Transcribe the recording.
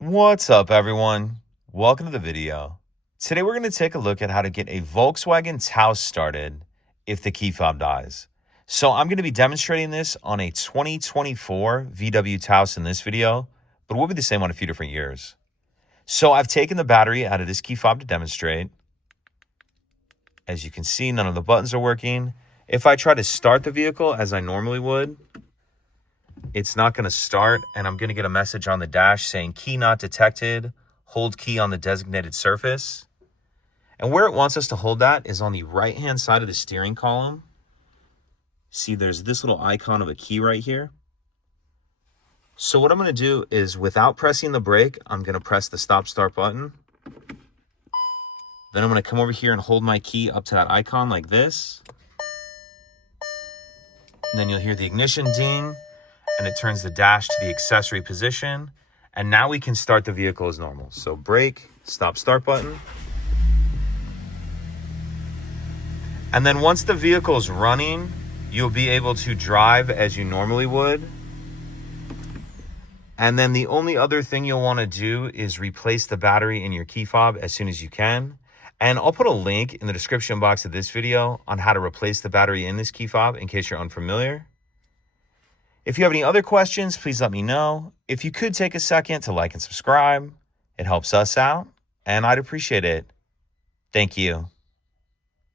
What's up, everyone? Welcome to the video. Today we're going to take a look at how to get a Volkswagen Taos started if the key fob dies. So I'm going to be demonstrating this on a 2024 VW Taos in this video, but it will be the same on a few different years. So I've taken the battery out of this key fob to demonstrate. As you can see, none of the buttons are working. If I try to start the vehicle as I normally would, it's not going to start, and I'm going to get a message on the dash saying key not detected, hold key on the designated surface. And where it wants us to hold that is on the right hand side of the steering column. See, there's this little icon of a key right here. So what I'm going to do is, without pressing the brake, I'm going to press the stop start button. Then I'm going to come over here and hold my key up to that icon like this. And then you'll hear the ignition ding, and it turns the dash to the accessory position. And now we can start the vehicle as normal. So brake, stop start button. And then once the vehicle is running, you'll be able to drive as you normally would. And then the only other thing you'll want to do is replace the battery in your key fob as soon as you can. And I'll put a link in the description box of this video on how to replace the battery in this key fob in case you're unfamiliar. If you have any other questions, please let me know. If you could take a second to like and subscribe, it helps us out, and I'd appreciate it. Thank you.